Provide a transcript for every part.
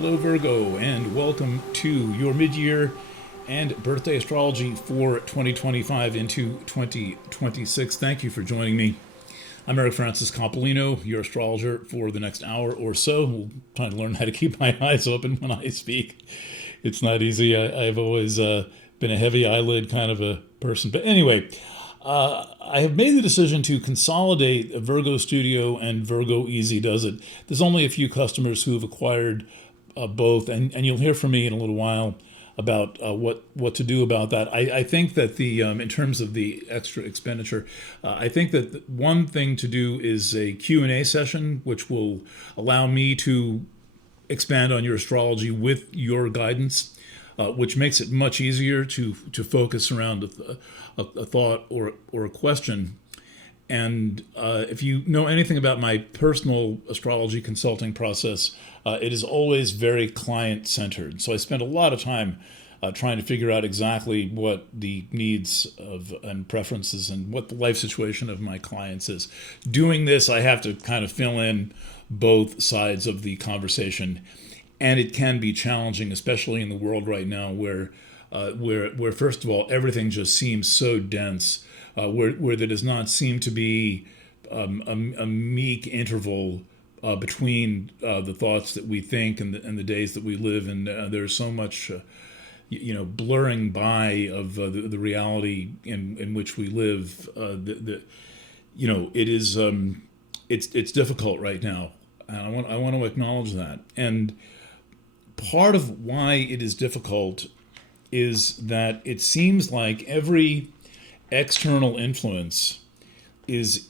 Hello, Virgo, and welcome to your mid-year and birthday astrology for 2025 into 2026. Thank you for joining me. I'm Eric Francis Coppolino, your astrologer for the next hour or so. We'll try to learn how to keep my eyes open when I speak. It's not easy. I've always been a heavy eyelid kind of a person. But anyway, I have made the decision to consolidate Virgo Studio and Virgo Easy Does It. There's only a few customers who have acquired both, and you'll hear from me in a little while about what to do about that. I think that in terms of the extra expenditure, I think that one thing to do is a Q&A session, which will allow me to expand on your astrology with your guidance, which makes it much easier to focus around a thought or a question. And if you know anything about my personal astrology consulting process, it is always very client-centered. So I spend a lot of time trying to figure out exactly what the needs of and preferences and what the life situation of my clients is. Doing this, I have to kind of fill in both sides of the conversation, and it can be challenging, especially in the world right now, where first of all everything just seems so dense. Where there does not seem to be a meek interval between the thoughts that we think and the days that we live, and there's so much, blurring by of the reality in which we live. It is it's difficult right now, and I want to acknowledge that. And part of why it is difficult is that it seems like every external influence is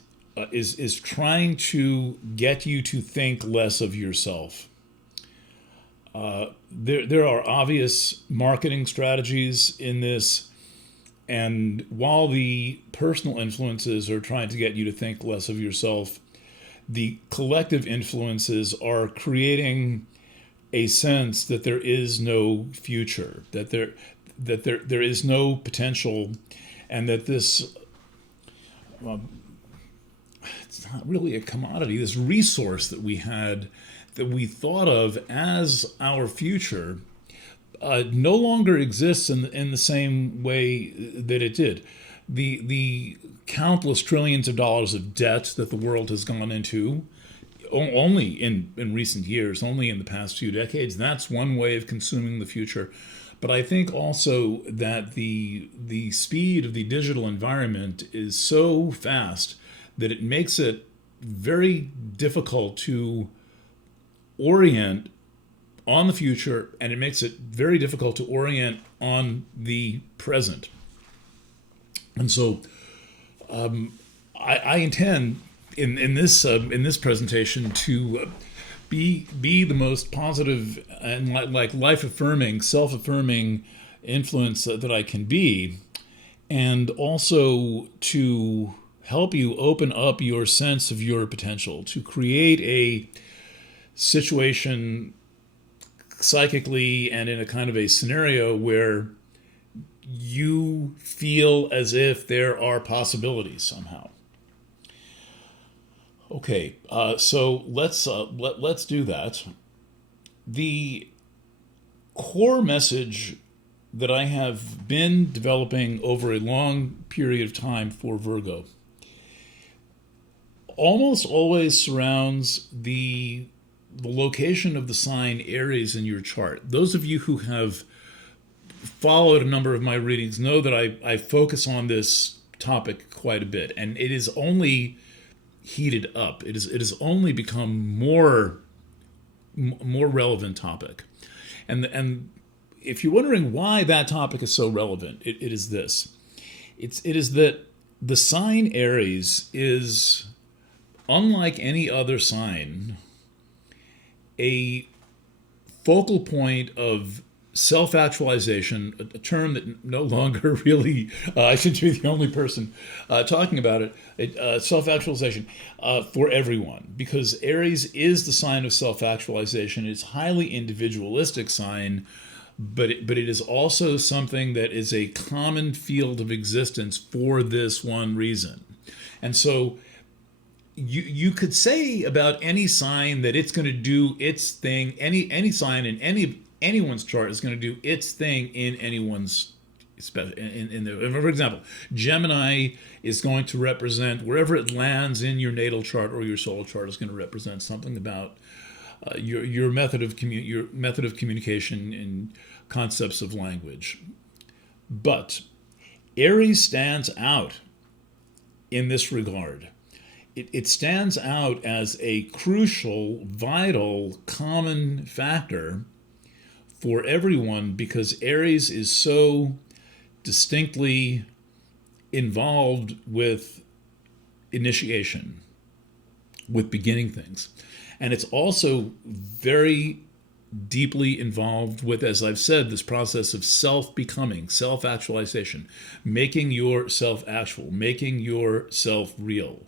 trying to get you to think less of yourself. There are obvious marketing strategies in this, and while the personal influences are trying to get you to think less of yourself, the collective influences are creating a sense that there is no future, that there is no potential, and that this, it's not really a commodity, this resource that we had, that we thought of as our future, no longer exists in the same way that it did. The countless trillions of dollars of debt that the world has gone into, only in recent years, only in the past few decades, that's one way of consuming the future. But I think also that the speed of the digital environment is so fast that it makes it very difficult to orient on the future, and it makes it very difficult to orient on the present. And so I intend in this presentation to be the most positive and like life-affirming, self-affirming influence that I can be, and also to help you open up your sense of your potential, to create a situation psychically and in a kind of a scenario where you feel as if there are possibilities somehow. Okay, so let's do that. The core message that I have been developing over a long period of time for Virgo almost always surrounds the location of the sign Aries in your chart. Those of you who have followed a number of my readings know that I focus on this topic quite a bit, and it is only heated up. It has only become more relevant topic. And if you're wondering why that topic is so relevant, it is this. It is that the sign Aries is, unlike any other sign, a focal point of self-actualization, a term that no longer really, I shouldn't be the only person talking about it, self-actualization for everyone, because Aries is the sign of self-actualization. It's a highly individualistic sign, but it is also something that is a common field of existence for this one reason. And so you could say about any sign that it's going to do its thing. Any sign in anyone's chart is going to do its thing in anyone's special. For example, Gemini is going to represent wherever it lands in your natal chart or your soul chart is going to represent something about your method of communication and concepts of language. But Aries stands out in this regard. It stands out as a crucial, vital, common factor for everyone because Aries is so distinctly involved with initiation, with beginning things. And it's also very deeply involved with, as I've said, this process of self-becoming, self-actualization, making yourself actual, making yourself real.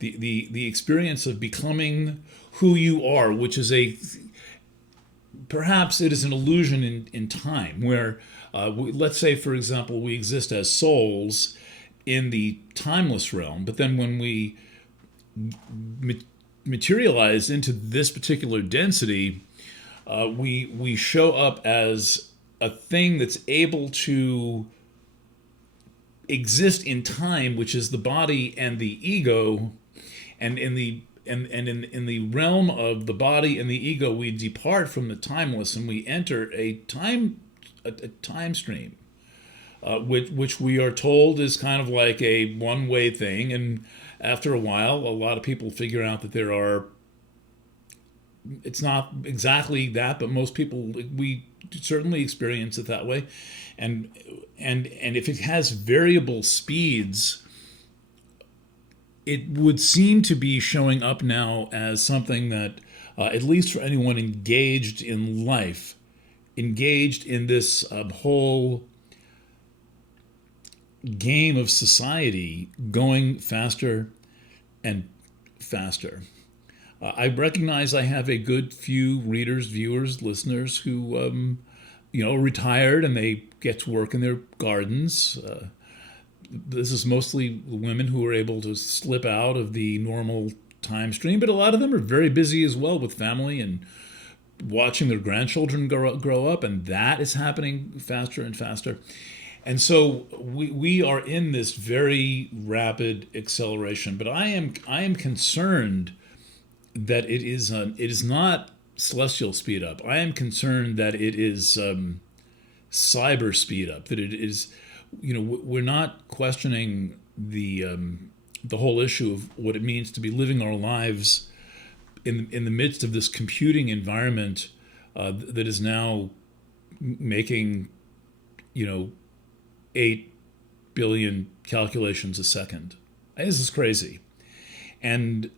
The experience of becoming who you are, which is perhaps it is an illusion in time where, let's say, for example, we exist as souls in the timeless realm, but then when we materialize into this particular density, we show up as a thing that's able to exist in time, which is the body and the ego, and in the realm of the body and the ego, we depart from the timeless and we enter a time stream, which we are told is kind of like a one-way thing. And after a while, a lot of people figure out that it's not exactly that, but most people, we certainly experience it that way. And if it has variable speeds, it would seem to be showing up now as something that, at least for anyone engaged in life, engaged in this whole game of society, going faster and faster. I recognize I have a good few readers, viewers, listeners who, are retired and they get to work in their gardens. This is mostly women who are able to slip out of the normal time stream, but a lot of them are very busy as well with family and watching their grandchildren grow up, and that is happening faster and faster. And so we are in this very rapid acceleration. But I am concerned that it is not celestial speed up. I am concerned that it is cyber speed up. That it is, we're not questioning the whole issue of what it means to be living our lives in the midst of this computing environment that is now making 8 billion calculations a second. This is crazy. And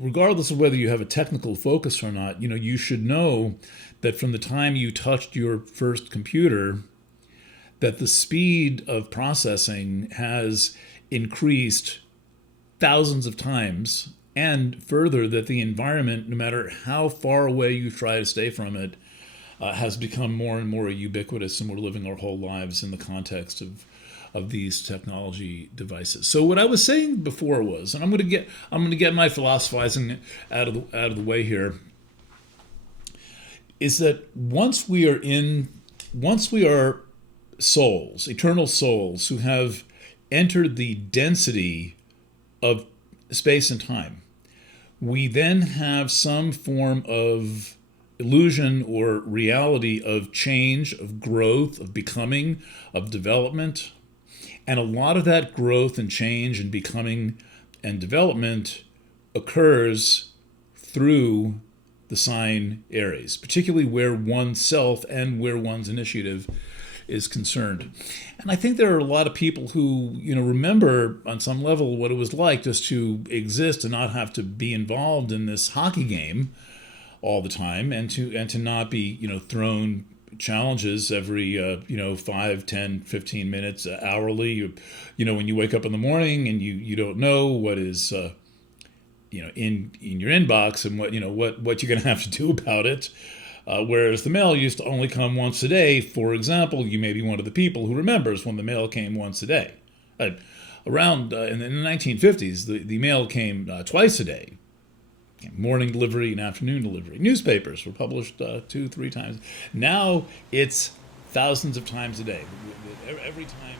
regardless of whether you have a technical focus or not, you should know that from the time you touched your first computer, that the speed of processing has increased thousands of times, and further that the environment, no matter how far away you try to stay from it, has become more and more ubiquitous, and we're living our whole lives in the context of these technology devices. So what I was saying before was, and I'm going to get my philosophizing out of the way here, is that once we are souls, eternal souls who have entered the density of space and time, we then have some form of illusion or reality of change, of growth, of becoming, of development. And a lot of that growth and change and becoming and development occurs through the sign Aries, particularly where oneself and where one's initiative is concerned. And I think there are a lot of people who, remember on some level what it was like just to exist and not have to be involved in this hockey game all the time, and to not be, thrown challenges every 5, 10, 15 minutes hourly. When you wake up in the morning and you don't know what is in your inbox and what you're going to have to do about it. Whereas the mail used to only come once a day. For example, you may be one of the people who remembers when the mail came once a day. around in the 1950s, the mail came twice a day. Morning delivery and afternoon delivery. Newspapers were published 2-3 times. Now it's thousands of times a day. Every time